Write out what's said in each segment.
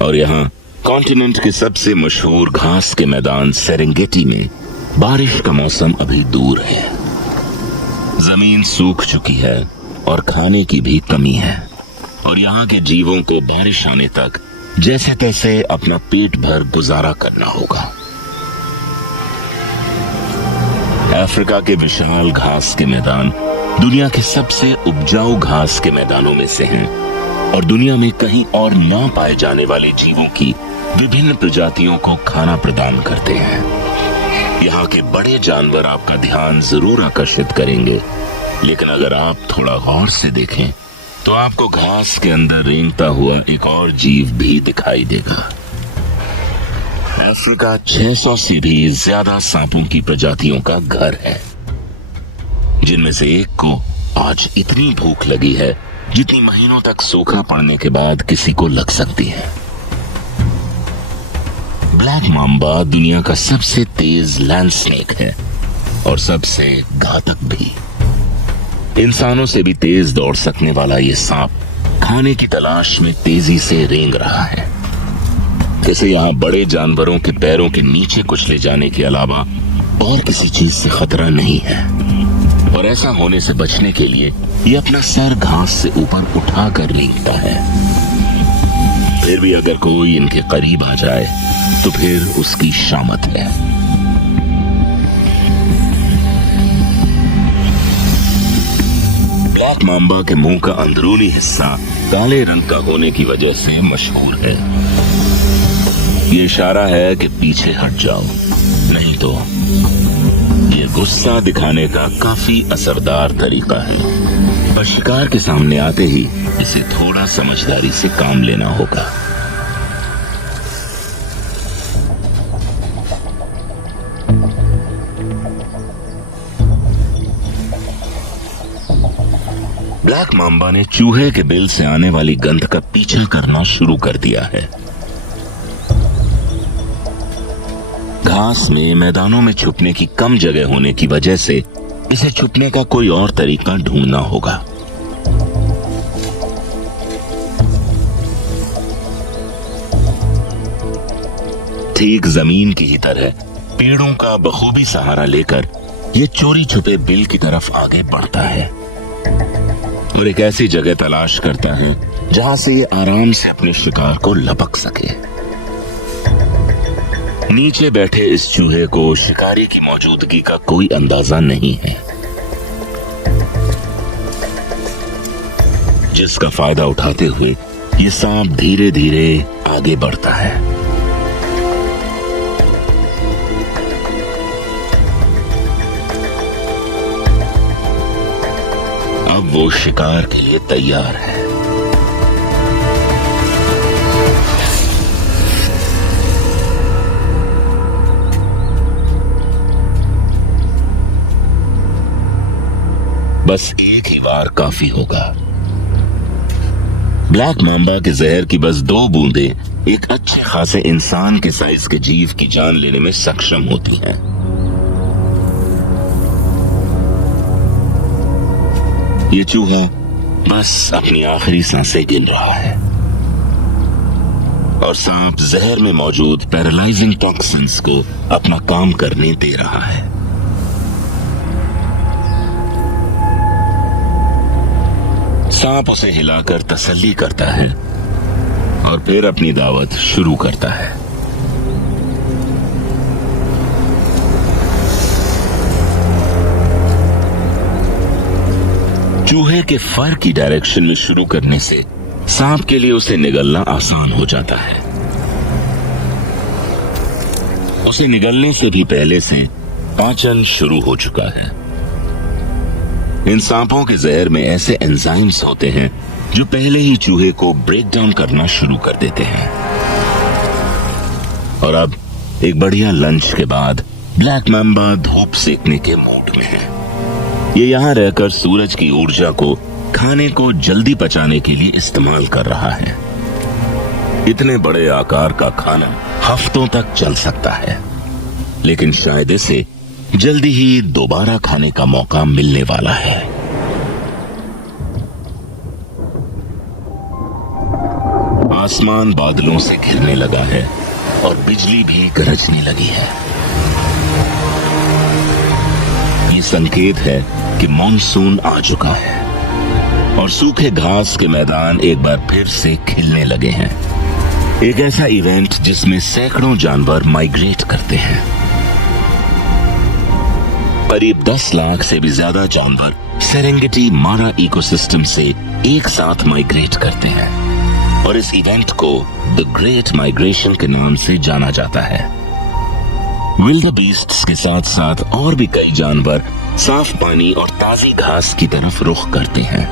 और यहाँ कॉन्टिनेंट के सबसे मशहूर घास के मैदान सेरेंगेटी में बारिश का मौसम अभी दूर है। जमीन सूख चुकी है और खाने की भी कमी है और यहाँ के जीवों को बारिश आने तक जैसे तैसे अपना पेट भर गुजारा करना होगा। अफ्रीका के विशाल घास के मैदान दुनिया के सबसे उपजाऊ घास के मैदानों में से हैं और दुनिया में कहीं और ना पाए जाने वाले जीवों की विभिन्न प्रजातियों को खाना प्रदान करते हैं। यहाँ के बड़े जानवर आपका ध्यान जरूर आकर्षित करेंगे, लेकिन अगर आप थोड़ा गौर से देखें तो आपको घास के अंदर रेंगता हुआ एक और जीव भी दिखाई देगा। अफ्रीका 600 से भी ज्यादा सांपों की प्रजातियों का घर है, जिनमें से एक को आज इतनी भूख लगी है जितनी महीनों तक सूखा पड़ने के बाद किसी को लग सकती है। ब्लैक माम्बा दुनिया का सबसे तेज लैंड स्नेक है और सबसे घातक भी। इंसानों से भी तेज दौड़ सकने वाला ये सांप खाने की तलाश में तेजी से रेंग रहा है। जैसे यहाँ बड़े जानवरों के पैरों के नीचे कुचले जाने के अलावा और किसी चीज से खतरा नहीं है, और ऐसा होने से बचने के लिए ये अपना सर घास से ऊपर उठाकर रेंगता है। फिर भी अगर कोई इनके करीब आ जाए तो फिर उसकी शामत है। ब्लैक माम्बा के मुंह का अंदरूनी हिस्सा काले रंग का होने की वजह से मशहूर है। ये इशारा है कि पीछे हट जाओ, नहीं तो ये गुस्सा दिखाने का काफी असरदार तरीका है, पर शिकार के सामने आते ही इसे थोड़ा समझदारी से काम लेना होगा। ब्लैक माम्बा ने चूहे के बिल से आने वाली गंध का पीछा करना शुरू कर दिया है। घास में मैदानों में छुपने की कम जगह होने की वजह से इसे छुपने का कोई और तरीका ढूंढना होगा। ठीक जमीन की ही तरह पेड़ों का बखूबी सहारा लेकर ये चोरी छुपे बिल की तरफ आगे बढ़ता है और एक ऐसी जगह तलाश करता है जहां से ये आराम से अपने शिकार को लपक सके। नीचे बैठे इस चूहे को शिकारी की मौजूदगी का कोई अंदाजा नहीं है, जिसका फायदा उठाते हुए ये सांप धीरे धीरे आगे बढ़ता है। अब वो शिकार के लिए तैयार है। बस एक ही बार काफी होगा। ब्लैक माम्बा के जहर की बस 2 बूंदें एक अच्छे खासे इंसान के साइज के जीव की जान लेने में सक्षम होती हैं। ये चूहा बस अपनी आखिरी सांसें गिन रहा है और सांप जहर में मौजूद पैरालाइजिंग टॉक्सिन्स को अपना काम करने दे रहा है। सांप उसे हिलाकर तसल्ली करता है और फिर अपनी दावत शुरू करता है। चूहे के फर की डायरेक्शन में शुरू करने से सांप के लिए उसे निगलना आसान हो जाता है। उसे निगलने से भी पहले से पाचन शुरू हो चुका है। इन सांपों के जहर में ऐसे एंजाइम्स होते हैं जो पहले ही चूहे को ब्रेक डाउन करना शुरू कर देते हैं। और अब एक बढ़िया लंच के बाद ब्लैक माम्बा धूप सेकने के मूड में है। ये यहाँ रहकर सूरज की ऊर्जा को खाने को जल्दी पचाने के लिए इस्तेमाल कर रहा है। इतने बड़े आकार का खाना हफ्तों तक चल सकता है, लेकिन शायद इसे जल्दी ही दोबारा खाने का मौका मिलने वाला है। आसमान बादलों से घिरने लगा है और बिजली भी गरजने लगी है। ये संकेत है कि मॉनसून आ चुका है और सूखे घास के मैदान एक बार फिर से खिलने लगे हैं। एक ऐसा इवेंट जिसमें सैकड़ों जानवर माइग्रेट करते हैं। करीब 10 लाख से भी ज्यादा जानवर सेरेंगेटी मारा इकोसिस्टम से एक साथ माइग्रेट करते हैं और इस इवेंट को द ग्रेट माइग्रेशन के नाम से जाना जाता है। विल्डरबीस्ट्स के साथ साथ और भी कई जानवर साफ पानी और ताजी घास की तरफ रुख करते हैं।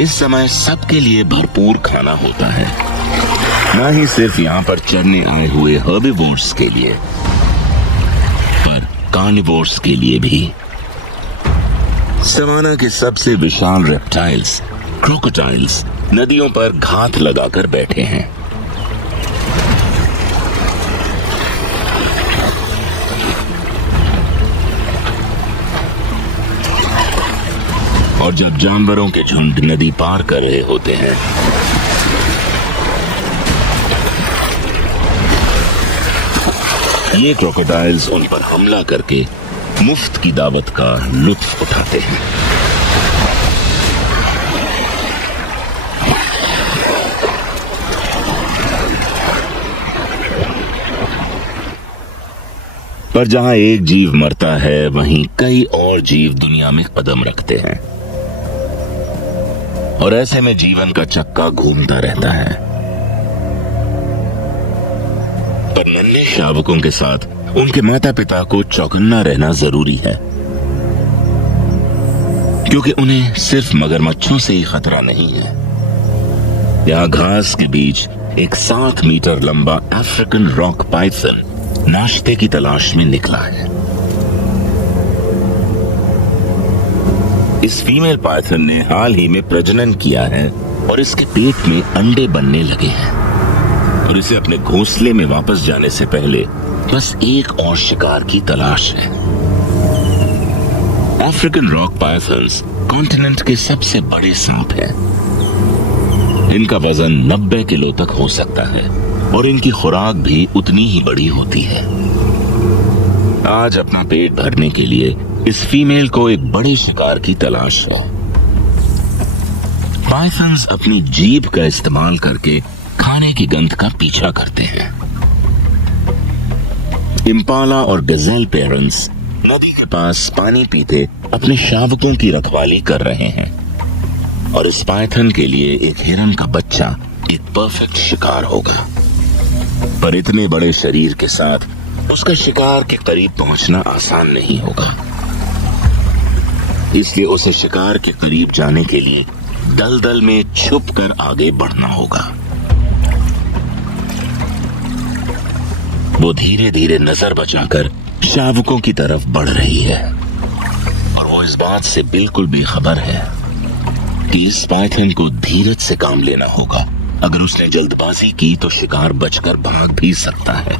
इस समय सबके लिए भरपूर खाना होता है, न ही सिर्फ यहाँ पर चरने आए हुए हर्बिवोर्स के लिए, पर कार्निवोर्स के लिए भी। सवाना के सबसे विशाल रेप्टाइल्स, क्रोकोडाइल्स, नदियों पर घात लगाकर बैठे हैं। और जब जानवरों के झुंड नदी पार कर रहे होते हैं, ये क्रोकोडाइल्स उन पर हमला करके मुफ्त की दावत का लुत्फ उठाते हैं। पर जहां एक जीव मरता है, वहीं कई और जीव दुनिया में कदम रखते हैं और ऐसे में जीवन का चक्का घूमता रहता है। पर नन्हे शावकों के साथ उनके माता पिता को चौकन्ना रहना जरूरी है, क्योंकि उन्हें सिर्फ मगरमच्छों से ही खतरा नहीं है। यहां घास के बीच एक 7 मीटर लंबा अफ्रीकन रॉक पाइथन नाश्ते की तलाश में निकला है। इस फीमेल पाइथन ने हाल ही में प्रजनन किया है और इसके पेट में अंडे बनने लगे हैं और इसे अपने घोंसले में वापस जाने से पहले बस एक और शिकार की तलाश है। अफ्रीकन रॉक पाइथन्स कॉन्टिनेंट के सबसे बड़े सांप हैं। इनका वजन 90 किलो तक हो सकता है और इनकी खुराक भी उतनी ही बड़ी होती है। आज अपना पेट भरने के लिए इस फीमेल को एक बड़े शिकार की तलाश है। पाइथन्स अपनी जीभ का इस्तेमाल करके खाने की गंध का पीछा करते हैं। इम्पाला और गजेल पेरेंट्स नदी के पास पानी पीते अपने शावकों की रखवाली कर रहे हैं और इस पाइथन के लिए एक हिरन का बच्चा एक परफेक्ट शिकार होगा। पर इतने बड़े शरीर के साथ उसका शिकार के करीब पहुंचना आसान नहीं होगा, इसलिए उसे शिकार के करीब जाने के लिए दलदल में छुपकर आगे बढ़ना होगा। वो धीरे धीरे नजर बचाकर शावकों की तरफ बढ़ रही है और वो इस बात से बिल्कुल बेखबर है कि इस पाइथन को धीरज से काम लेना होगा। अगर उसने जल्दबाजी की तो शिकार बचकर भाग भी सकता है।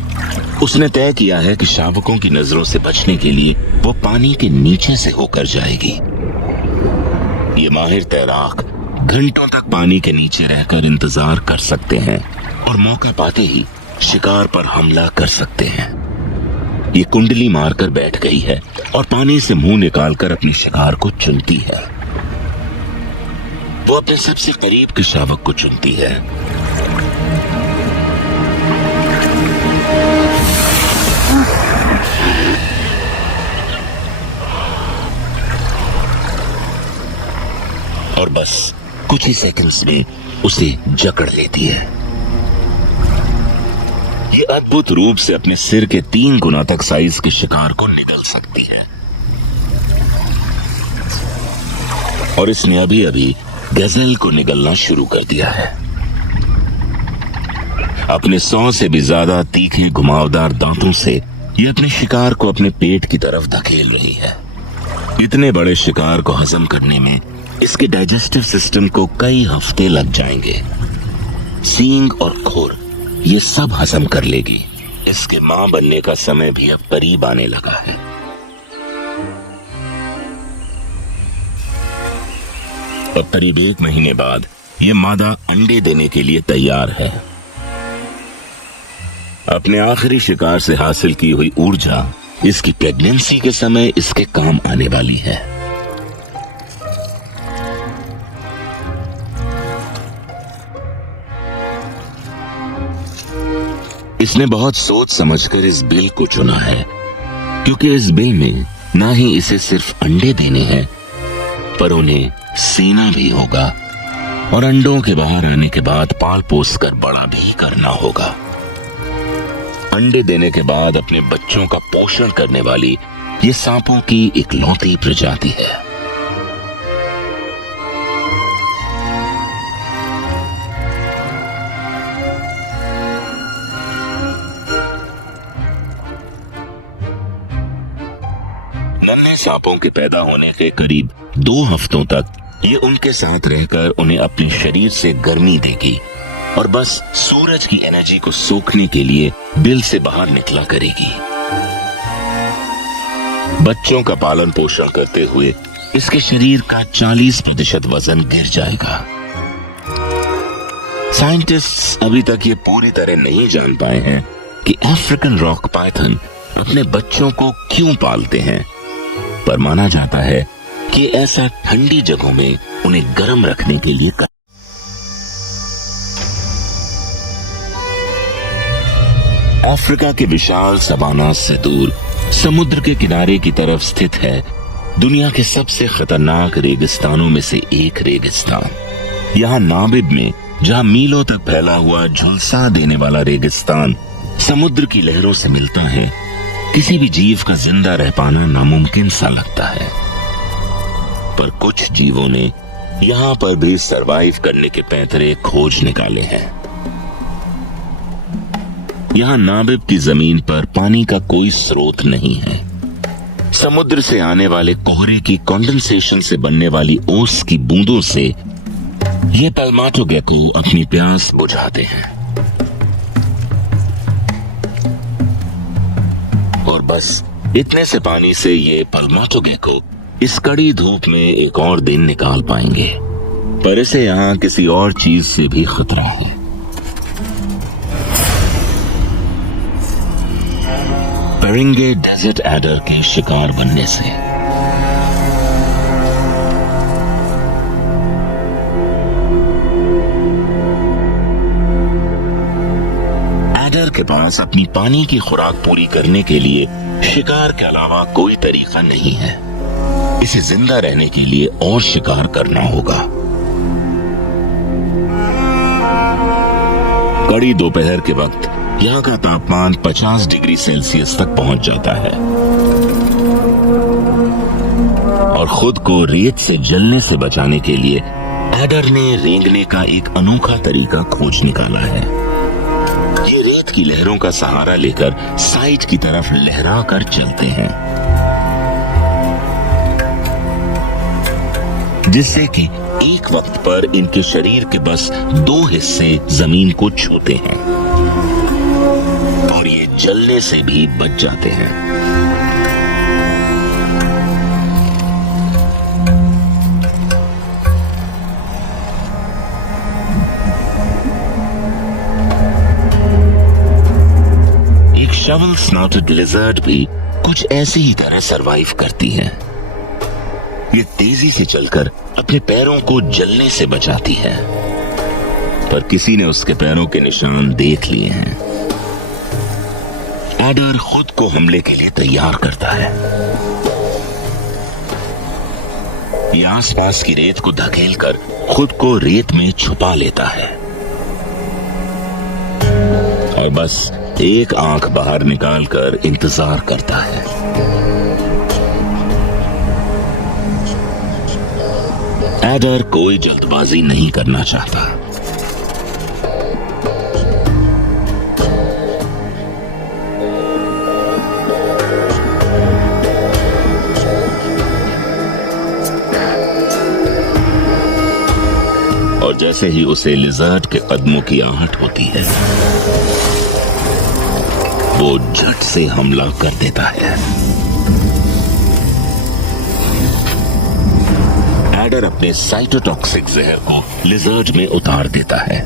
उसने तय किया है कि शावकों की नजरों से बचने के लिए वो पानी के नीचे से होकर जाएगी। ये माहिर तैराक घंटों तक पानी के नीचे रहकर इंतजार कर सकते हैं और मौका पाते ही शिकार पर हमला कर सकते हैं। ये कुंडली मारकर बैठ गई है और पानी से मुंह निकालकर अपने शिकार को चुनती है। वो अपने सबसे करीब के शावक को चुनती है। और बस कुछ ही सेकंड्स में उसे जकड़ लेती है। ये अद्भुत रूप से अपने सिर के 3 गुना तक साइज के शिकार को निगल सकती है और इसने अभी अभी गजेल को निगलना शुरू कर दिया है। अपने 100 से भी ज्यादा तीखे घुमावदार दांतों से ये अपने शिकार को अपने पेट की तरफ धकेल रही है। इतने बड़े शिकार को हजम करने में इसके डाइजेस्टिव सिस्टम को कई हफ्ते लग जाएंगे। सींग और खुर ये सब हजम कर लेगी। इसके मां बनने का समय भी अब करीब आने लगा है। अब करीब 1 महीने बाद ये मादा अंडे देने के लिए तैयार है। अपने आखिरी शिकार से हासिल की हुई ऊर्जा इसकी प्रेगनेंसी के समय इसके काम आने वाली है। इसने बहुत सोच समझकर इस बिल को चुना है, क्योंकि इस बिल में ना ही इसे सिर्फ अंडे देने हैं, पर उन्हें सीना भी होगा और अंडों के बाहर आने के बाद पाल पोस कर बड़ा भी करना होगा। अंडे देने के बाद अपने बच्चों का पोषण करने वाली ये सांपों की इकलौती प्रजाति है। नन्हे सांपों के पैदा होने के करीब 2 हफ्तों तक ये उनके साथ रहकर उन्हें अपने शरीर से गर्मी देगी और बस सूरज की एनर्जी को सोखने के लिए बिल से बाहर निकला करेगी। बच्चों का पालन पोषण करते हुए इसके शरीर का 40% वजन गिर जाएगा। साइंटिस्ट्स अभी तक ये पूरी तरह नहीं जान पाए हैं कि अफ्रीकन रॉक पाइथन अपने बच्चों को क्यों पालते हैं, पर माना जाता है कि ऐसा ठंडी जगहों में उन्हें गर्म रखने के लिए अफ्रीका के विशाल सवाना से दूर समुद्र के किनारे की तरफ स्थित है दुनिया के सबसे खतरनाक रेगिस्तानों में से एक रेगिस्तान। यहाँ नामिब में, जहाँ मीलों तक फैला हुआ झुलसा देने वाला रेगिस्तान समुद्र की लहरों से मिलता है, किसी भी जीव का जिंदा रह पाना नामुमकिन सा लगता है। पर कुछ जीवों ने यहाँ पर भी सरवाइव करने के पैंतरे खोज निकाले हैं। यहाँ नामिब की जमीन पर पानी का कोई स्रोत नहीं है। समुद्र से आने वाले कोहरे की कंडेंसेशन से बनने वाली ओस की बूंदों से ये पल्माटो गेको अपनी प्यास बुझाते हैं और बस इतने से पानी से ये पल्माटो गेको इस कड़ी धूप में एक और दिन निकाल पाएंगे। पर इसे यहाँ किसी और चीज से भी खतरा है। पेरिंगे डेजर्ट एडर के शिकार बनने से। एडर के पास अपनी पानी की खुराक पूरी करने के लिए शिकार के अलावा कोई तरीका नहीं है। इसे जिंदा रहने के लिए और शिकार करना होगा। कड़ी दोपहर के वक्त यहाँ का तापमान 50 डिग्री सेल्सियस तक पहुंच जाता है और खुद को रेत से जलने से बचाने के लिए एडर ने रेंगने का एक अनोखा तरीका खोज निकाला है। ये रेत की लहरों का सहारा लेकर साइड की तरफ लहरा कर चलते हैं, जिससे कि एक वक्त पर इनके शरीर के बस 2 हिस्से जमीन को छूते हैं और ये जलने से भी बच जाते हैं। एक शवल स्नॉटेड लिजर्ड भी कुछ ऐसी ही तरह सरवाइव करती है। ये तेजी से चलकर अपने पैरों को जलने से बचाती है, पर किसी ने उसके पैरों के निशान देख लिए हैं। एडर खुद को हमले के लिए तैयार करता है। ये आसपास की रेत को धकेलकर खुद को रेत में छुपा लेता है और बस एक आंख बाहर निकालकर इंतजार करता है। एडर कोई जल्दबाजी नहीं करना चाहता। और जैसे ही उसे लिजर्ड के कदमों की आहट होती है, वो झट से हमला कर देता है। प्रेडेटर अपने साइटोटॉक्सिक जहर को लिजर्ड में उतार देता है।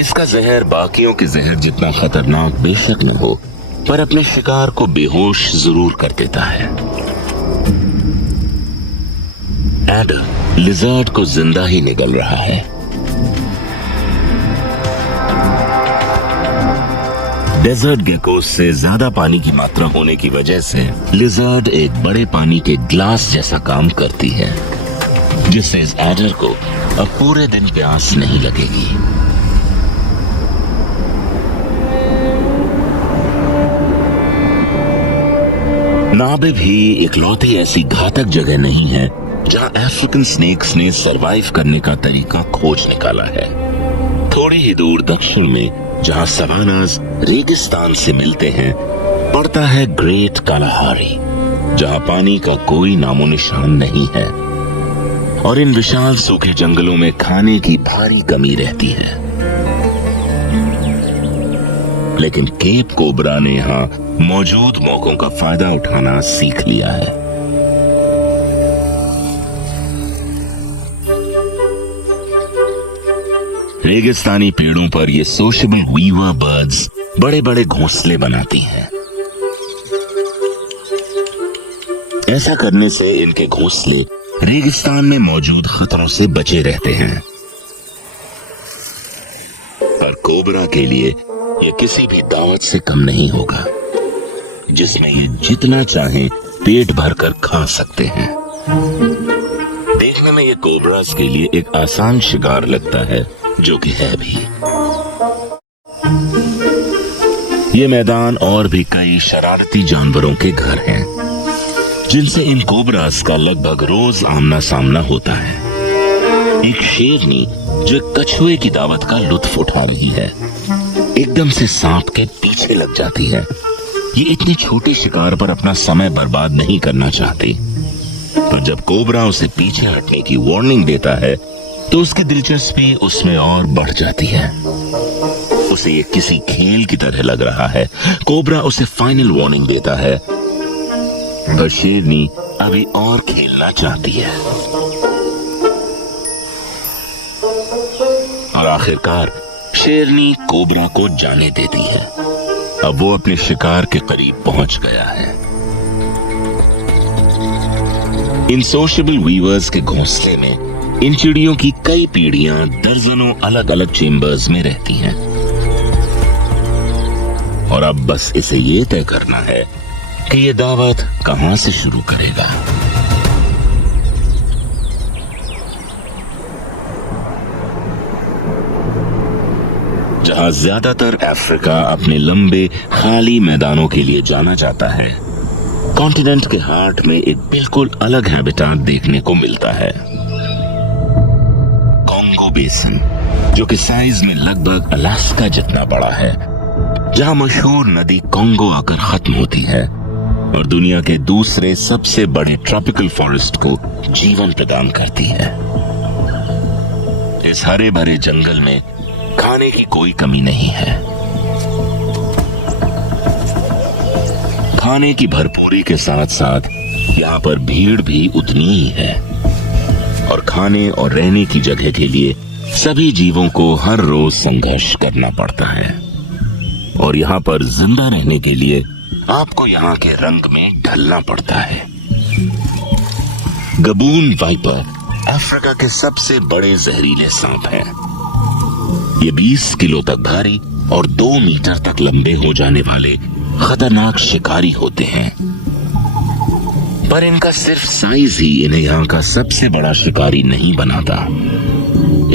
इसका जहर बाकियों के जहर जितना खतरनाक बेशक न हो, पर अपने शिकार को बेहोश जरूर कर देता है। एडर लिजर्ड को जिंदा ही निगल रहा है। डेजर्ट गेकोस से ज्यादा पानी की मात्रा होने की वजह से लिजर्ड एक बड़े पानी के ग्लास जैसा काम करती है, जिससे इस एडर को अब पूरे दिन प्यास नहीं लगेगी। नाबे भी इकलौती ऐसी घातक जगह नहीं है जहां अफ्रीकन स्नेक्स ने सरवाइव करने का तरीका खोज निकाला है। थोड़ी ही दूर दक्षिण में जहां सवानाज रेगिस्तान से मिलते हैं, पड़ता है ग्रेट कालाहारी, जहां पानी का कोई नामो निशान नहीं है और इन विशाल सूखे जंगलों में खाने की भारी कमी रहती है। लेकिन केप कोबरा ने यहां मौजूद मौकों का फायदा उठाना सीख लिया है। रेगिस्तानी पेड़ों पर ये सोशेबल वीवर बर्ड्स बड़े बड़े घोंसले बनाती हैं। ऐसा करने से इनके घोंसले रेगिस्तान में मौजूद खतरों से बचे रहते हैं। पर कोबरा के लिए ये किसी भी दावत से कम नहीं होगा, जिसमें ये जितना चाहे पेट भरकर खा सकते हैं। देखने में ये कोबरास के लिए एक आसान शिकार लगता है, जो कि है भी। ये मैदान और भी कई शरारती जानवरों के घर हैं, जिनसे इन कोबरास का लगभग रोज आमना सामना होता है। एक शेरनी जो एक कछुए की दावत का लुत्फ उठा रही है, एकदम से सांप के पीछे लग जाती है। ये इतने छोटे शिकार पर अपना समय बर्बाद नहीं करना चाहती, तो जब कोबरा उसे पीछे हटने की वार्निंग देता है तो उसकी दिलचस्पी उसमें और बढ़ जाती है। उसे ये किसी खेल की तरह लग रहा है। कोबरा उसे फाइनल वार्निंग देता है, पर शेरनी अभी और खेलना चाहती है। और आखिरकार शेरनी कोबरा को जाने देती है। अब वो अपने शिकार के करीब पहुंच गया है। इन सोशेबल वीवर्स के घोंसले में इन चिड़ियों की कई पीढ़ियां दर्जनों अलग अलग चेम्बर्स में रहती हैं। और अब बस इसे ये तय करना है कि ये दावत कहां से शुरू करेगा। जहां ज्यादातर अफ्रीका अपने लंबे खाली मैदानों के लिए जाना जाता है, कॉन्टिनेंट के हार्ट में एक बिल्कुल अलग हैबिटाट देखने को मिलता है। कॉन्गो बेसिन, जो कि साइज में लगभग अलास्का जितना बड़ा है, जहां मशहूर नदी कॉन्गो आकर खत्म होती है और दुनिया के दूसरे सबसे बड़े ट्रॉपिकल फॉरेस्ट को जीवन प्रदान करती है। इस हरे भरे जंगल में खाने की कोई कमी नहीं है। खाने की भरपूरी के साथ साथ यहाँ पर भीड़ भी उतनी ही है और खाने और रहने की जगह के लिए सभी जीवों को हर रोज संघर्ष करना पड़ता है। और यहाँ पर जिंदा रहने के लिए आपको यहाँ के रंग में ढलना पड़ता है। गबून वाइपर अफ्रीका के सबसे बड़े जहरीले सांप हैं। ये 20 किलो तक भारी और 2 मीटर तक लंबे हो जाने वाले खतरनाक शिकारी होते हैं। पर इनका सिर्फ साइज ही इन्हें यहाँ का सबसे बड़ा शिकारी नहीं बनाता।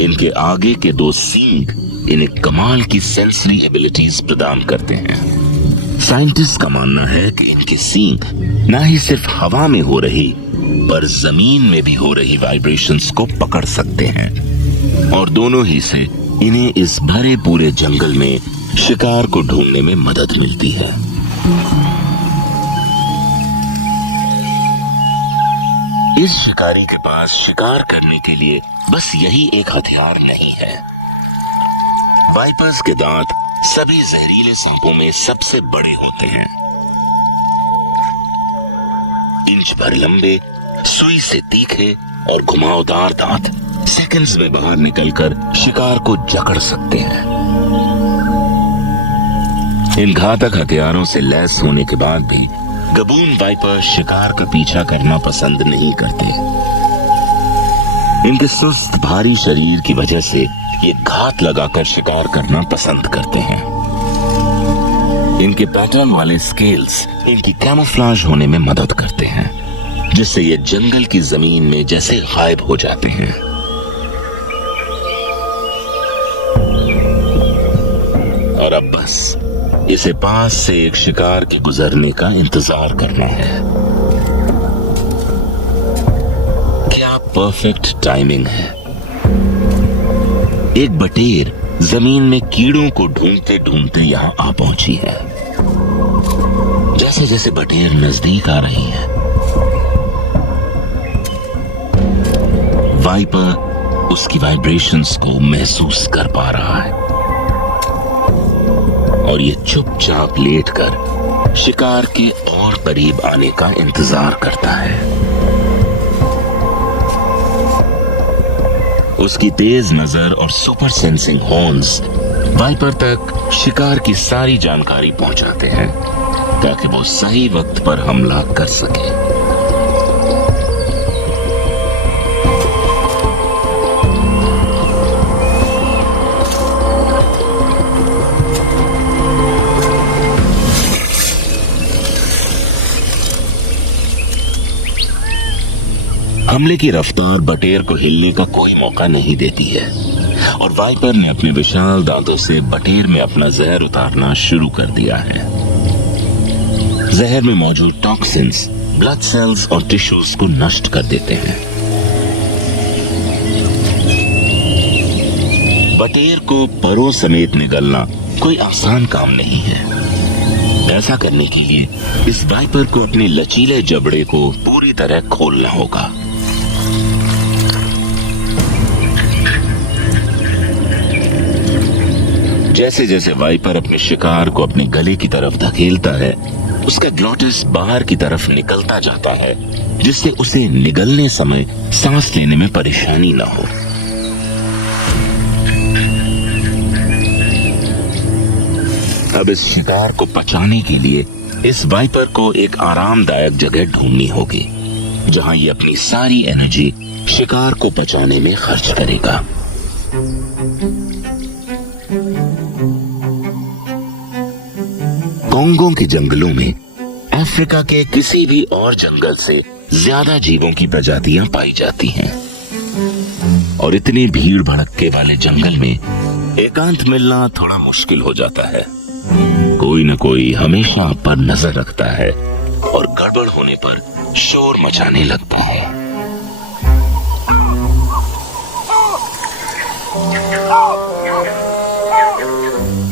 इनके आगे के 2 सींग इन्हें कमाल की सेंसरी एबिलिटीज प्रदान करते हैं। साइंटिस्ट का मानना है कि इनके सींग ना ही सिर्फ हवा में हो रही पर जमीन में भी हो रही वाइब्रेशंस को पकड़ सकते हैं और दोनों ही से इन्हें इस भरे पूरे जंगल में शिकार को ढूंढने में मदद मिलती है। इस शिकारी के पास शिकार करने के लिए बस यही एक हथियार नहीं है। वाइपर्स के दांत सभी जहरीले सांपों में सबसे बड़े होते हैं। इंच भर लंबे, सुई से तीखे और घुमावदार दांत सेकंड्स में बाहर निकलकर शिकार को जकड़ सकते हैं। इन घातक हथियारों से लैस होने के बाद भी गबून वाइपर शिकार का पीछा करना पसंद नहीं करते। इनके सुस्त भारी शरीर की वजह से ये घात लगाकर शिकार करना पसंद करते हैं। इनके पैटर्न वाले स्केल्स इनकी कैमोफ्लेज होने में मदद करते हैं, जिससे ये जंगल की जमीन में जैसे गायब हो जाते हैं। और अब बस इसे पास से एक शिकार के गुजरने का इंतजार करना है। क्या परफेक्ट टाइमिंग है। एक बटेर जमीन में कीड़ों को ढूंढते ढूंढते यहां आ पहुंची है। जैसे जैसे बटेर नजदीक आ रही है, वाइपर उसकी वाइब्रेशंस को महसूस कर पा रहा है और ये चुपचाप लेटकर शिकार के और करीब आने का इंतजार करता है। उसकी तेज नजर और सुपर सेंसिंग हॉर्न्स वाइपर तक शिकार की सारी जानकारी पहुंचाते हैं ताकि वो सही वक्त पर हमला कर सके। हमले की रफ्तार बटेर को हिलने का कोई मौका नहीं देती है और वाइपर ने अपने विशाल दांतों से बटेर में अपना जहर उतारना शुरू कर दिया है। जहर में मौजूद टॉक्सिन्स ब्लड सेल्स और टिश्यूज को नष्ट कर देते हैं। बटेर को परों समेत निगलना कोई आसान काम नहीं है। ऐसा करने के लिए इस वाइपर को अपने लचीले जबड़े को पूरी तरह खोलना होगा। जैसे जैसे वाइपर अपने शिकार को अपने गले की तरफ धकेलता है, उसका ग्लॉटिस बाहर की तरफ निकलता जाता है, जिससे उसे निगलने समय सांस लेने में परेशानी न हो। अब इस शिकार को पचाने के लिए इस वाइपर को एक आरामदायक जगह ढूंढनी होगी, जहां ये अपनी सारी एनर्जी शिकार को पचाने में खर्च करेगा। कोंगो के जंगलों में अफ्रीका के किसी भी और जंगल से ज्यादा जीवों की प्रजातियां पाई जाती हैं और इतनी भीड़ भड़के वाले जंगल में एकांत मिलना थोड़ा मुश्किल हो जाता है। कोई न कोई हमेशा आप पर नजर रखता है और गड़बड़ होने पर शोर मचाने लगता है।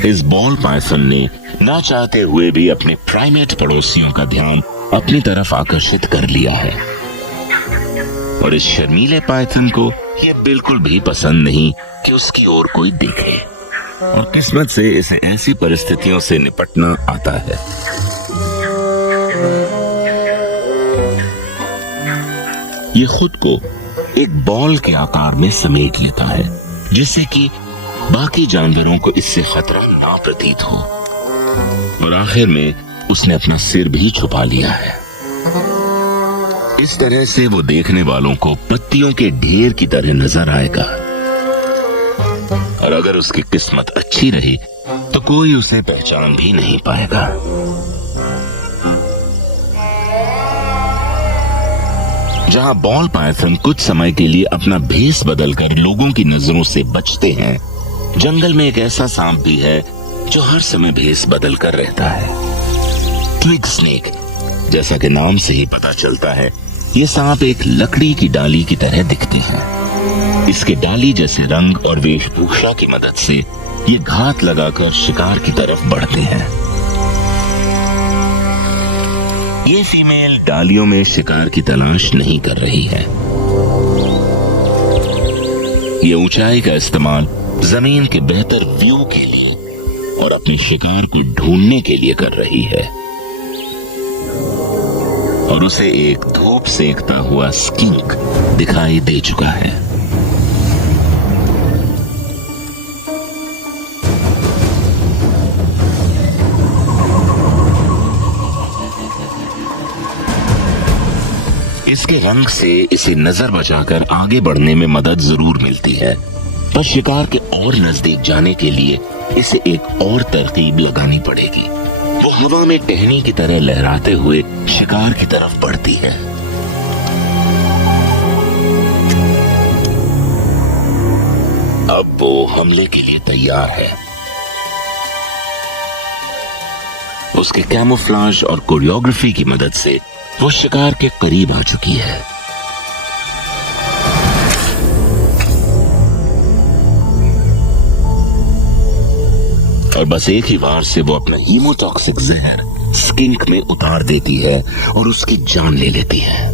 इस बॉल पाइथन ने ना चाहते हुए भी अपने प्राइमेट पड़ोसियों का ध्यान अपनी तरफ आकर्षित कर लिया है और इस शर्मीले पाइथन को यह बिल्कुल भी पसंद नहीं कि उसकी ओर कोई देखे और किस्मत से इसे ऐसी परिस्थितियों से निपटना आता है। ये खुद को एक बॉल के आकार में समेट लेता है, जिससे कि बाकी जानवरों को इससे खतरा ना प्रतीत हो और आखिर में उसने अपना सिर भी छुपा लिया है। इस तरह से वो देखने वालों को पत्तियों के ढेर की तरह नजर आएगा और अगर उसकी किस्मत अच्छी रही तो कोई उसे पहचान भी नहीं पाएगा। जहां बॉल पाइथन कुछ समय के लिए अपना भेष बदलकर लोगों की नजरों से बचते हैं, जंगल में एक ऐसा सांप भी है जो हर समय भेष बदल कर रहता है। ट्विग स्नेक, जैसा कि नाम से ही पता चलता है, ये सांप एक लकड़ी की डाली की तरह दिखते हैं। इसके डाली जैसे रंग और वेशभूषा की मदद से ये घात लगाकर शिकार की तरफ बढ़ते हैं। ये फीमेल डालियों में शिकार की तलाश नहीं कर रही है। ये ऊंचाई का इस्तेमाल जमीन के बेहतर व्यू के लिए और अपने शिकार को ढूंढने के लिए कर रही है। और उसे एक धूप सेकता हुआ स्किंक दिखाई दे चुका है। इसके रंग से इसे नजर बचाकर आगे बढ़ने में मदद जरूर मिलती है, पर शिकार के और नजदीक जाने के लिए इसे एक और तरकीब लगानी पड़ेगी। वो हवा में टहनी की तरह लहराते हुए शिकार की तरफ बढ़ती है। अब वो हमले के लिए तैयार है। उसके कैमोफ्लेज और कोरियोग्राफी की मदद से वो शिकार के करीब आ चुकी है। और बस एक ही वार से वो अपना हीमोटॉक्सिक जहर स्किंक में उतार देती है और उसकी जान ले लेती है।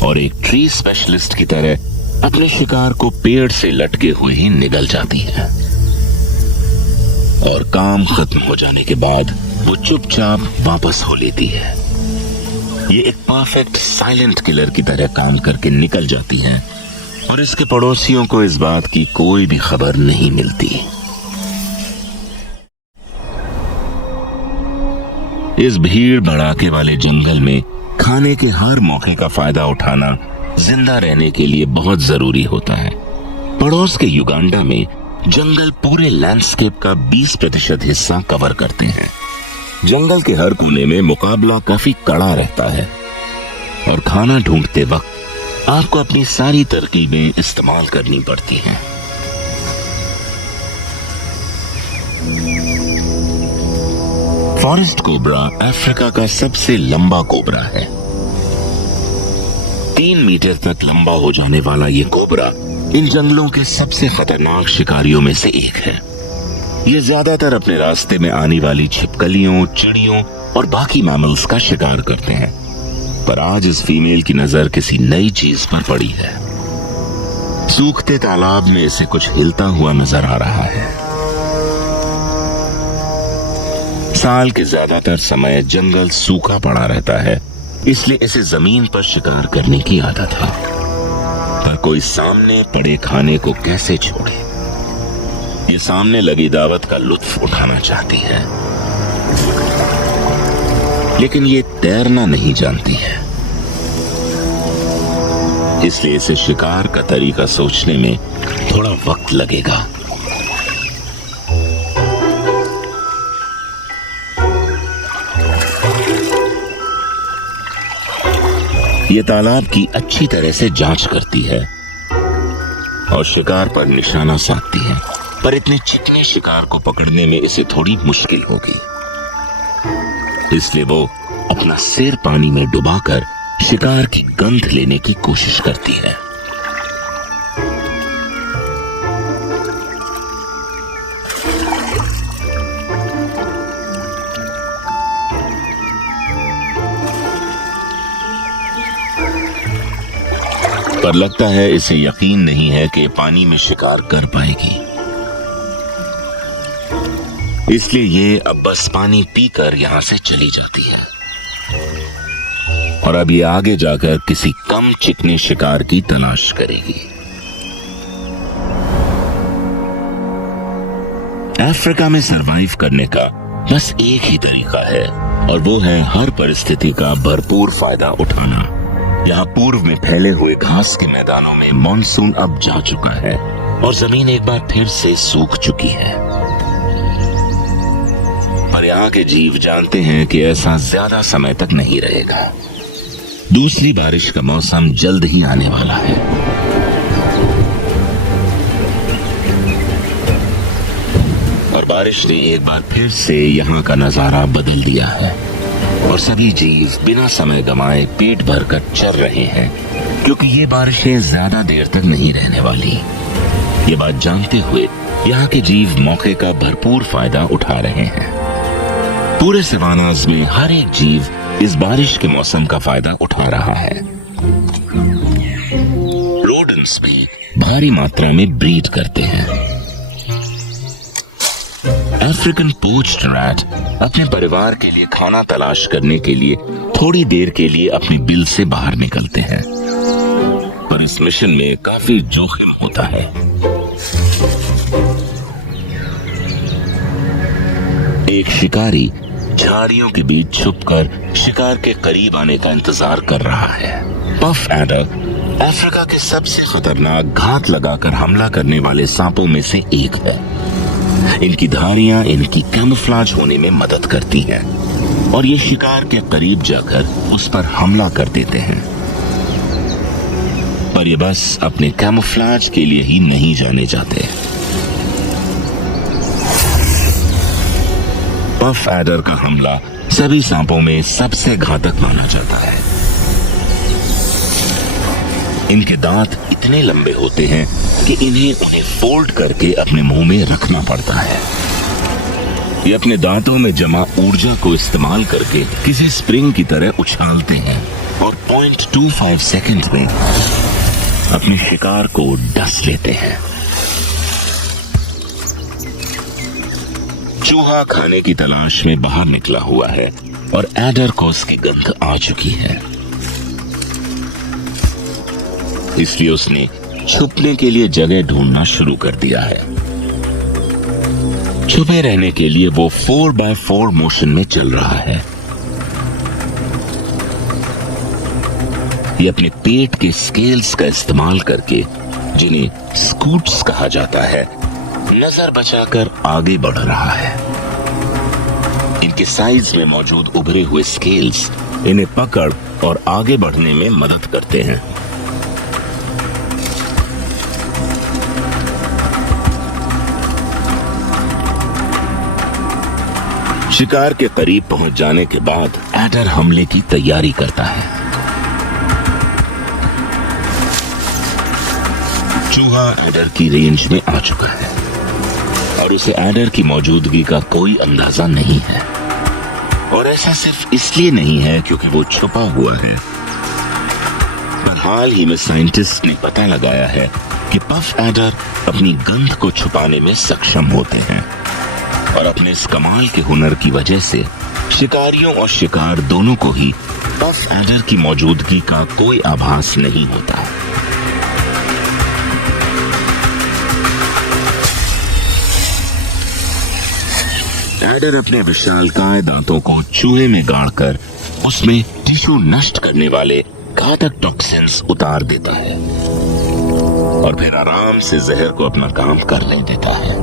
और एक ट्री स्पेशलिस्ट की तरह अपने शिकार को पेड़ से लटके हुए ही निगल जाती है। और काम खत्म हो जाने के बाद वो चुपचाप वापस हो लेती है। ये एक परफेक्ट साइलेंट किलर की तरह काम करके निकल जाती है और इसके पड़ोसियों को इस बात की कोई भी खबर नहीं मिलती। इस भीड़ भड़ाके वाले जंगल में खाने के हर मौके का फायदा उठाना जिंदा रहने के लिए बहुत जरूरी होता है। पड़ोस के युगांडा में जंगल पूरे लैंडस्केप का 20% हिस्सा कवर करते हैं। जंगल के हर कोने में मुकाबला काफी कड़ा रहता है और खाना ढूंढते वक्त आपको अपनी सारी तरकीबें इस्तेमाल करनी पड़ती हैं। फॉरेस्ट कोबरा अफ्रीका का सबसे लंबा कोबरा है। 3 मीटर तक लंबा हो जाने वाला ये कोबरा इन जंगलों के सबसे खतरनाक शिकारियों में से एक है। ये ज्यादातर अपने रास्ते में आने वाली छिपकलियों, चिड़ियों और बाकी मैमल्स का शिकार करते हैं। पर आज इस फीमेल की नजर किसी नई चीज पर पड़ी है। सूखते तालाब में इसे कुछ हिलता हुआ नजर आ रहा है। साल के ज्यादातर समय जंगल सूखा पड़ा रहता है, इसलिए इसे जमीन पर शिकार करने की आदत है। पर कोई सामने पड़े खाने को कैसे छोड़े? ये सामने लगी दावत का लुत्फ उठाना चाहती है, लेकिन ये तैरना नहीं जानती है। इसलिए इसे शिकार का तरीका सोचने में थोड़ा वक्त लगेगा। ये तालाब की अच्छी तरह से जांच करती है और शिकार पर निशाना साधती है, पर इतने चिकने शिकार को पकड़ने में इसे थोड़ी मुश्किल होगी। इसलिए वो अपना सिर पानी में डुबाकर शिकार की गंध लेने की कोशिश करती है। पर लगता है इसे यकीन नहीं है कि पानी में शिकार कर पाएगी, इसलिए ये अब बस पानी पीकर यहां से चली जाती है। और अब ये आगे जाकर किसी कम चिकने शिकार की तलाश करेगी। अफ्रीका में सरवाइव करने का बस एक ही तरीका है, और वो है हर परिस्थिति का भरपूर फायदा उठाना। यहाँ पूर्व में फैले हुए घास के मैदानों में मॉनसून अब जा चुका है और जमीन एक बार फिर से सूख चुकी है। पर यहाँ के जीव जानते हैं कि ऐसा ज्यादा समय तक नहीं रहेगा। दूसरी बारिश का मौसम जल्द ही आने वाला है। और बारिश ने एक बार फिर से यहाँ का नजारा बदल दिया है और सभी जीव बिना समय गंवाए पेट भरकर चर रहे हैं, क्योंकि ये बारिशें ज्यादा देर तक नहीं रहने वाली। ये बात जानते हुए यहाँ के जीव मौके का भरपूर फायदा उठा रहे हैं। पूरे सवानाज में हर एक जीव इस बारिश के मौसम का फायदा उठा रहा है। रोडेंट्स भी भारी मात्रा में ब्रीड करते हैं। अफ्रीकन पोच्ड रैट अपने परिवार के लिए खाना तलाश करने के लिए थोड़ी देर के लिए अपनी बिल से बाहर निकलते हैं, पर इस मिशन में काफी जोखिम होता है। एक शिकारी झाड़ियों के बीच छुपकर शिकार के करीब आने का इंतजार कर रहा है। पफ एडर अफ्रीका के सबसे खतरनाक घात लगाकर हमला करने वाले सांपों में से एक है। इनकी धारियां इनकी कैमोफ्लेज होने में मदद करती हैं और ये शिकार के करीब जाकर उस पर हमला कर देते हैं। पर ये बस अपने कैमोफ्लेज के लिए ही नहीं जाने जाते। पफ एडर का हमला सभी सांपों में सबसे घातक माना जाता है। इनके दांत इतने लंबे होते हैं कि उन्हें फोल्ड करके अपने मुंह में रखना पड़ता है। ये अपने दांतों में जमा ऊर्जा को इस्तेमाल करके किसी स्प्रिंग की तरह उछालते हैं और 0.25 सेकंड में अपने शिकार को डस लेते हैं। चूहा खाने की तलाश में बाहर निकला हुआ है और एडर को उसकी गंध आ चुकी है, इसलिए उसने छुपने के लिए जगह ढूंढना शुरू कर दिया है। छुपे रहने के लिए वो 4x4 मोशन में चल रहा है। ये अपने पेट के स्केल्स का इस्तेमाल करके, जिन्हें स्कूट्स कहा जाता है, नजर बचाकर आगे बढ़ रहा है। इनके साइज में मौजूद उभरे हुए स्केल्स इन्हें पकड़ और आगे बढ़ने में मदद करते हैं। शिकार के करीब पहुंच जाने के बाद एडर हमले की तैयारी करता है। चूहा एडर की रेंज में आ चुका है और उसे एडर की मौजूदगी का कोई अंदाजा नहीं है, और ऐसा सिर्फ इसलिए नहीं है क्योंकि वो छुपा हुआ है, पर हाल ही में साइंटिस्ट ने पता लगाया है कि पफ एडर अपनी गंध को छुपाने में सक्षम होते हैं और अपने इस कमाल के हुनर की वजह से शिकारियों और शिकार दोनों को ही पफ एडर की मौजूदगी का कोई आभास नहीं होता। एडर अपने विशालकाय दांतों को चूहे में गाड़कर उसमें टिश्यू नष्ट करने वाले घातक टॉक्सिन्स उतार देता है और फिर आराम से जहर को अपना काम करने देता है।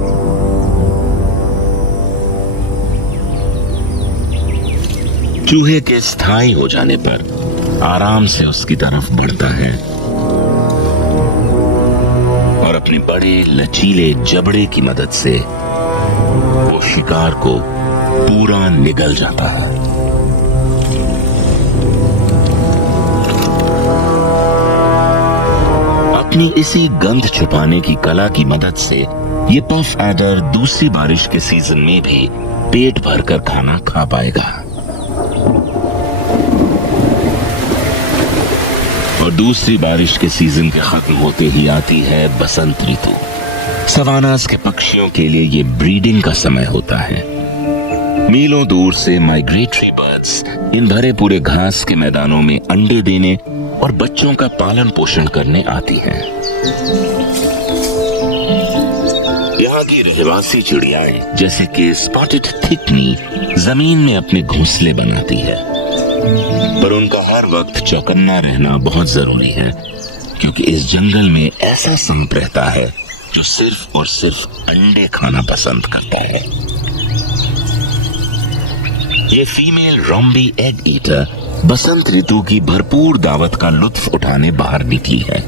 चूहे के स्थायी हो जाने पर आराम से उसकी तरफ बढ़ता है और अपने बड़े लचीले जबड़े की मदद से वो शिकार को पूरा निगल जाता है। अपनी इसी गंध छुपाने की कला की मदद से ये पफ एडर दूसरी बारिश के सीजन में भी पेट भरकर खाना खा पाएगा। और दूसरी बारिश के सीजन के खत्म होते ही आती है बसंत ऋतु। सवानास के पक्षियों के लिए ये ब्रीडिंग का समय होता है। मीलों दूर से माइग्रेटरी बर्ड्स इन भरे पूरे घास के मैदानों में अंडे देने और बच्चों का पालन पोषण करने आती हैं। यहाँ की रहवासी चिड़ियाएं जैसे कि स्पॉटेड थिकनी जमीन में अपने घोंसले बनाती है, पर उनका हर वक्त चौकन्ना रहना बहुत जरूरी है, क्योंकि इस जंगल में ऐसा सांप रहता है जो सिर्फ और सिर्फ अंडे खाना पसंद करता है। ये फीमेल रोम्बी एग ईटर बसंत ऋतु की भरपूर दावत का लुत्फ उठाने बाहर निकली है।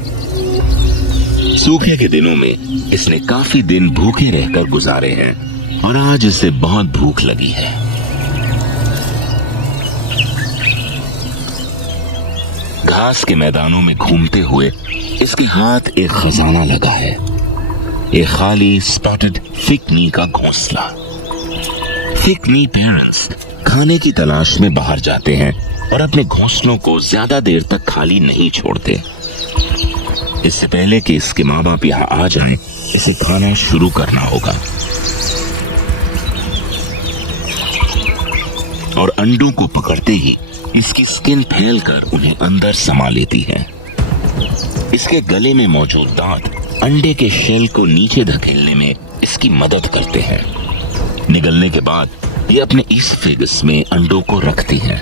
सूखे के दिनों में इसने काफी दिन भूखे रहकर गुजारे हैं और आज इसे बहुत भूख लगी है। घास के मैदानों में घूमते हुए इसके हाथ एक खजाना लगा है, एक खाली स्पॉटेड फिकनी का घोंसला। फिकनी पेरेंट्स खाने की तलाश में बाहर जाते हैं और अपने घोंसलों को ज्यादा देर तक खाली नहीं छोड़ते। इससे पहले कि इसके माँ बाप यहाँ आ जाएं, इसे खाना शुरू करना होगा। और अंडों को पकड़ते ही इसकी स्किन फैलकर उन्हें अंदर समा लेती है। इसके गले में मौजूद दांत अंडे के शेल को नीचे धकेलने में इसकी मदद करते हैं। निगलने के बाद ये अपने ईसोफेगस में अंडों को रखती है,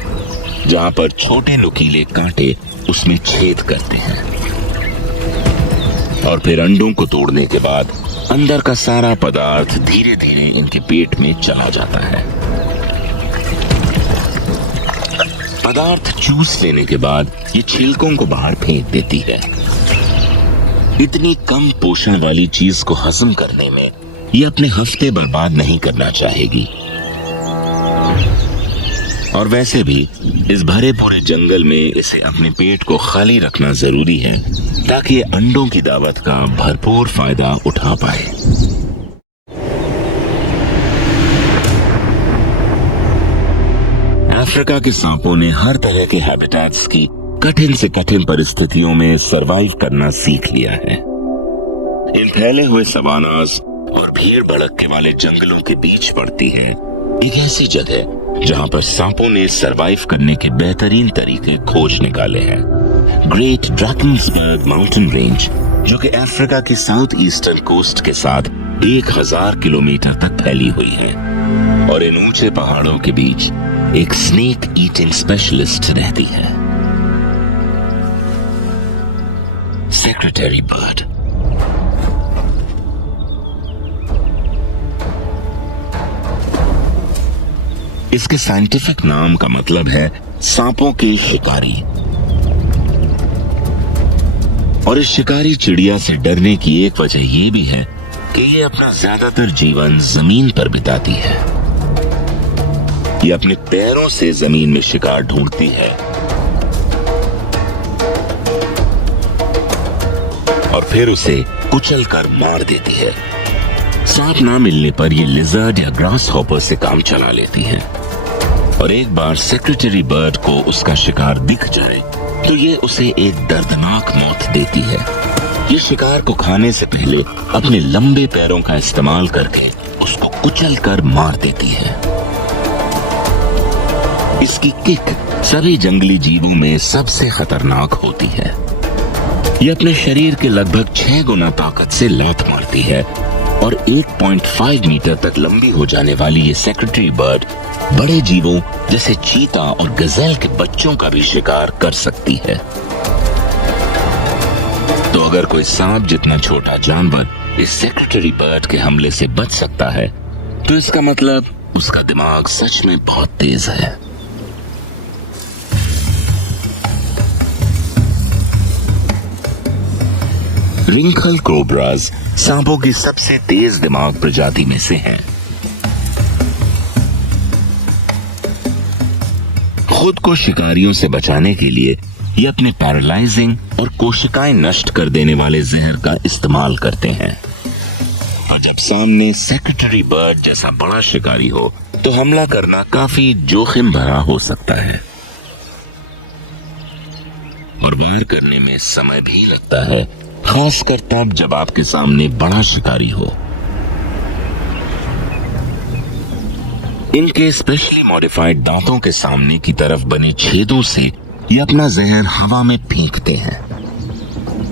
जहां पर छोटे नुकीले कांटे उसमें छेद करते हैं। और फिर अंडों को तोड़ने के बाद अंदर का सारा पदार्थ धीरे धीरे इनके पेट में चला जाता है। पदार्थ चूस लेने के बाद ये छिलकों को बाहर फेंक देती है। इतनी कम पोषण वाली चीज को हजम करने में ये अपने हफ्ते बर्बाद नहीं करना चाहेगी। और वैसे भी इस भरे पूरे जंगल में इसे अपने पेट को खाली रखना जरूरी है, ताकि ये अंडों की दावत का भरपूर फायदा उठा पाए। अफ्रीका के सांपों ने हर तरह के हैबिटेट्स की कठिन से कठिन परिस्थितियों में सरवाइव करना सीख लिया है। इन फैले हुए सवानास और भीड़ भड़के वाले जंगलों के बीच पड़ती है एक ऐसी जगह जहां पर सांपों ने सरवाइव करने के बेहतरीन तरीके खोज निकाले हैं। ग्रेट ड्रैकेंसबर्ग माउंटेन रेंज, जो कि अफ्रीका की साउथ ईस्टर्न कोस्ट के साथ 1000 किलोमीटर तक फैली हुई है। और इन ऊंचे पहाड़ों के बीच एक स्नेक ईटिंग स्पेशलिस्ट रहती है, सेक्रेटरी बर्ड। इसके साइंटिफिक नाम का मतलब है सांपों के शिकारी। और इस शिकारी चिड़िया से डरने की एक वजह यह भी है कि ये अपना ज्यादातर जीवन जमीन पर बिताती है। ये अपने पैरों से जमीन में शिकार ढूंढती है और फिर उसे कुचलकर मार देती है। सांप ना मिलने पर ये लिजर्ड या ग्रास हॉपर से काम चला लेती है। और एक बार सेक्रेटरी बर्ड को उसका शिकार दिख जाए तो ये उसे एक दर्दनाक मौत देती है। ये शिकार को खाने से पहले अपने लंबे पैरों का इस्तेमाल करके उसको कुचलकर मार देती है। इसकी किक सभी जंगली जीवों में सबसे खतरनाक होती है। ये अपने शरीर के लगभग 6 गुना ताकत से लात मारती है और 1.5 मीटर तक लंबी हो जाने वाली ये सेक्रेटरी बर्ड बड़े जीवों जैसे चीता और गजेल के बच्चों का भी शिकार कर सकती है। तो अगर कोई सांप जितना छोटा जानवर इस सेक्रेटरी बर्ड के हमले से बच सकता है, तो इसका मतलब उसका दिमाग सच में बहुत तेज है। रिंकल कोबराज सांपों की सबसे तेज दिमाग प्रजाति में से हैं। खुद को शिकारियों से बचाने के लिए ये अपने पैरालाइजिंग और कोशिकाएं नष्ट कर देने वाले जहर का इस्तेमाल करते हैं। और जब सामने सेक्रेटरी बर्ड जैसा बड़ा शिकारी हो तो हमला करना काफी जोखिम भरा हो सकता है और वार करने में समय भी लगता है, खासकर तब जब आपके सामने बड़ा शिकारी हो। इनके स्पेशली मॉडिफाइड दांतों के सामने की तरफ बने छेदों से ये अपना जहर हवा में फेंकते हैं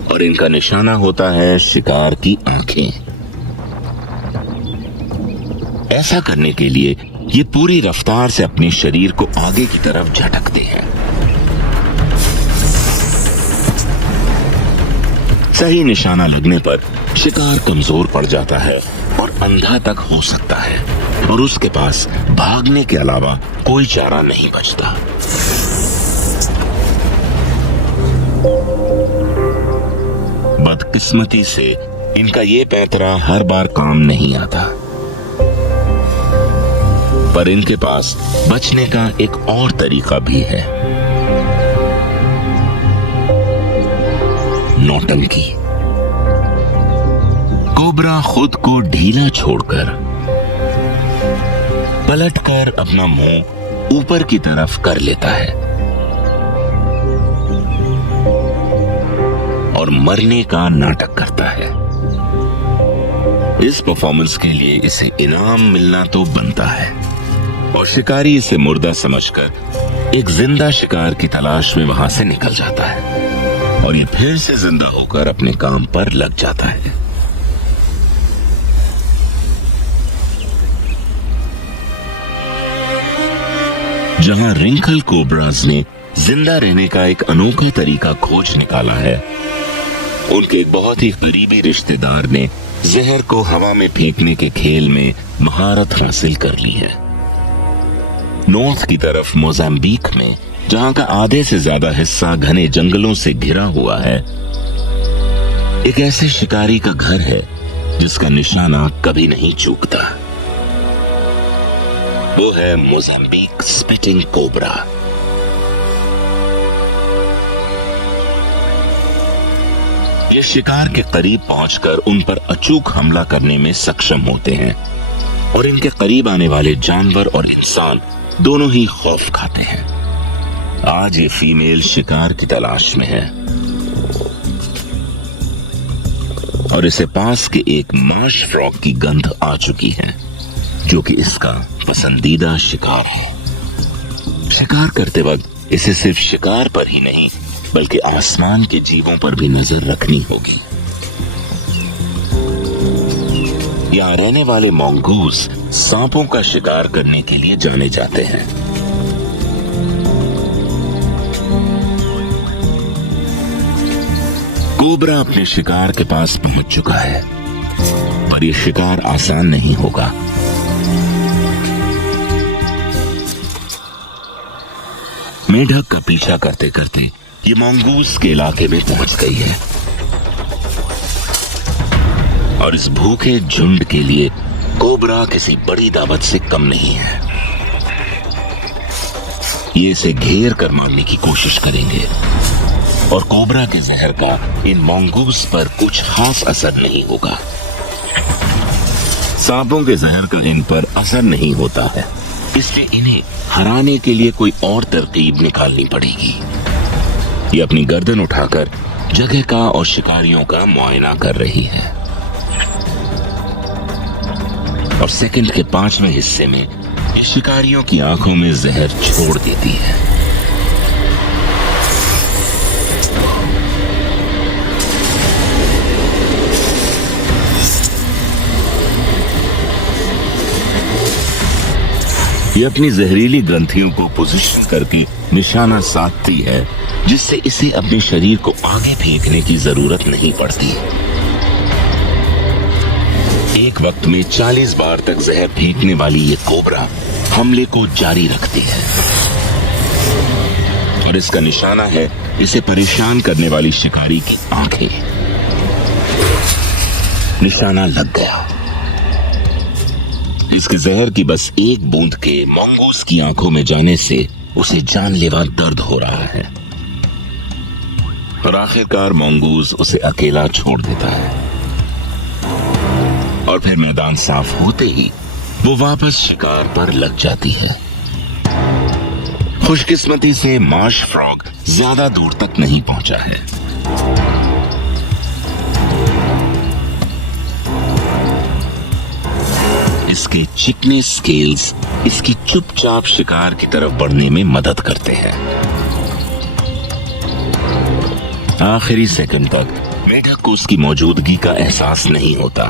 और इनका निशाना होता है शिकार की आंखें। ऐसा करने के लिए ये पूरी रफ्तार से अपने शरीर को आगे की तरफ झटकते हैं। सही निशाना लगने पर शिकार कमजोर पड़ जाता है और अंधा तक हो सकता है और उसके पास भागने के अलावा कोई चारा नहीं बचता। बदकिस्मती से इनका ये पैतरा हर बार काम नहीं आता, पर इनके पास बचने का एक और तरीका भी है, नौटंकी। कोबरा खुद को ढीला छोड़कर पलटकर अपना मुंह ऊपर की तरफ कर लेता है और मरने का नाटक करता है। इस परफॉर्मेंस के लिए इसे इनाम मिलना तो बनता है और शिकारी इसे मुर्दा समझकर एक जिंदा शिकार की तलाश में वहां से निकल जाता है और ये फिर से जिंदा होकर अपने काम पर लग जाता है। जहां रिंकल कोबराज ने जिंदा रहने का एक अनोखा तरीका खोज निकाला है, उनके एक बहुत ही करीबी रिश्तेदार ने जहर को हवा में फेंकने के खेल में महारत हासिल कर ली है। नॉर्थ की तरफ मोजाम्बिक में, जहां का आधे से ज्यादा हिस्सा घने जंगलों से घिरा हुआ है, एक ऐसे शिकारी का घर है जिसका निशाना कभी नहीं चूकता। वो है मोजाम्बिक स्पिटिंग कोबरा। ये शिकार के करीब पहुंचकर उन पर अचूक हमला करने में सक्षम होते हैं और इनके करीब आने वाले जानवर और इंसान दोनों ही खौफ खाते हैं। आज ये फीमेल शिकार की तलाश में है और इसे पास के एक मार्श फ्रॉग की गंध आ चुकी है, जो कि इसका पसंदीदा शिकार है। शिकार करते वक्त इसे सिर्फ शिकार पर ही नहीं बल्कि आसमान के जीवों पर भी नजर रखनी होगी। यहाँ रहने वाले मोंगूस सांपों का शिकार करने के लिए जाने जाते हैं। कोबरा अपने शिकार के पास पहुंच चुका है, पर यह शिकार आसान नहीं होगा। मेढक का पीछा करते करते ये मंगूस के इलाके में पहुंच गई है और इस भूखे झुंड के लिए कोबरा किसी बड़ी दावत से कम नहीं है। ये इसे घेर कर मारने की कोशिश करेंगे और कोबरा के जहर का इन मंगूस पर कुछ खास असर नहीं होगा। सांपों के जहर का इन पर असर नहीं होता है, इसलिए इन्हें हराने के लिए कोई और तरकीब निकालनी पड़ेगी। ये अपनी गर्दन उठाकर जगह का और शिकारियों का मुआयना कर रही है और सेकंड के 5वें हिस्से में ये शिकारियों की आंखों में जहर छोड़ देती है। ये अपनी जहरीली ग्रंथियों को पोजीशन करके निशाना साधती है, जिससे इसे अपने शरीर को आगे फेंकने की जरूरत नहीं पड़ती। एक वक्त में 40 बार तक जहर फेंकने वाली ये कोबरा हमले को जारी रखती है और इसका निशाना है इसे परेशान करने वाली शिकारी की आंखें। निशाना लग गया। इसके जहर की बस एक बूंद के मंगूस की आंखों में जाने से उसे जानलेवा दर्द हो रहा है और आखिरकार मंगूस उसे अकेला छोड़ देता है और फिर मैदान साफ होते ही वो वापस शिकार पर लग जाती है। खुशकिस्मती से मार्श फ्रॉग ज्यादा दूर तक नहीं पहुंचा है। इसके चिकने स्केल्स इसकी चुपचाप शिकार की तरफ बढ़ने में मदद करते हैं। आखिरी सेकंड तक मेढक को उसकी मौजूदगी का एहसास नहीं होता।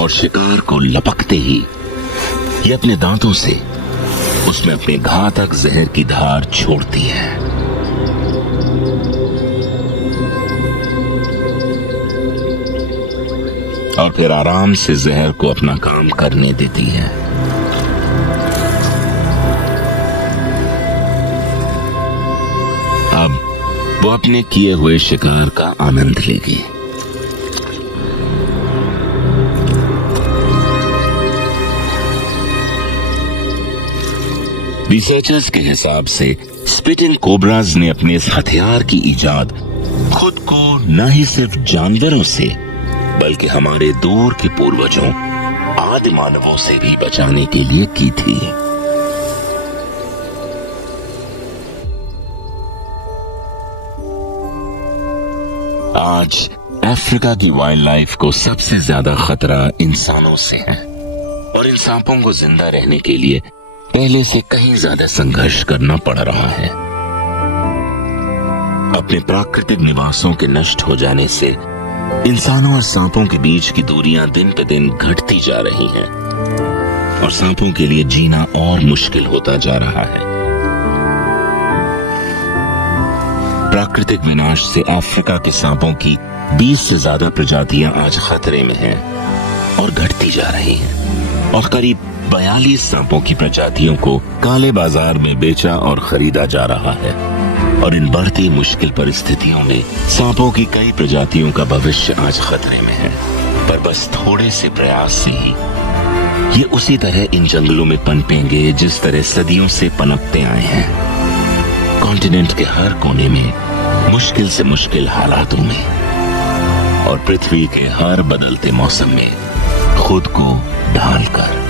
और शिकार को लपकते ही ये अपने दांतों से उसमें अपने घातक जहर की धार छोड़ती है। और फिर आराम से जहर को अपना काम करने देती है। अब वो अपने किए हुए शिकार का आनंद लेगी। रिसर्चर्स के हिसाब से स्पिटिंग कोबराज ने अपने इस हथियार की इजाद खुद को न ही सिर्फ जानवरों से बल्कि हमारे दूर के पूर्वजों आदि मानवों से भी बचाने के लिए की थी। आज अफ्रीका की वाइल्ड लाइफ को सबसे ज्यादा खतरा इंसानों से है और इन सांपों को जिंदा रहने के लिए पहले से कहीं ज्यादा संघर्ष करना पड़ रहा है। अपने प्राकृतिक निवासों के नष्ट हो जाने से इंसानों और सांपों के बीच की दूरियां दिन पे दिन घटती जा रही हैं और सांपों के लिए जीना और मुश्किल होता जा रहा है। प्राकृतिक विनाश से अफ्रीका के सांपों की 20 से ज्यादा प्रजातियां आज खतरे में हैं और घटती जा रही हैं और करीब 42 सांपों की प्रजातियों को काले बाजार में बेचा और खरीदा जा रहा है। और इन बढ़ती मुश्किल परिस्थितियों में सांपों की कई प्रजातियों का भविष्य आज खतरे में है, पर बस थोड़े से प्रयास से ही ये उसी तरह इन जंगलों में पनपेंगे जिस तरह सदियों से पनपते आए हैं, कॉन्टिनेंट के हर कोने में मुश्किल से मुश्किल हालातों में और पृथ्वी के हर बदलते मौसम में खुद को ढालकर।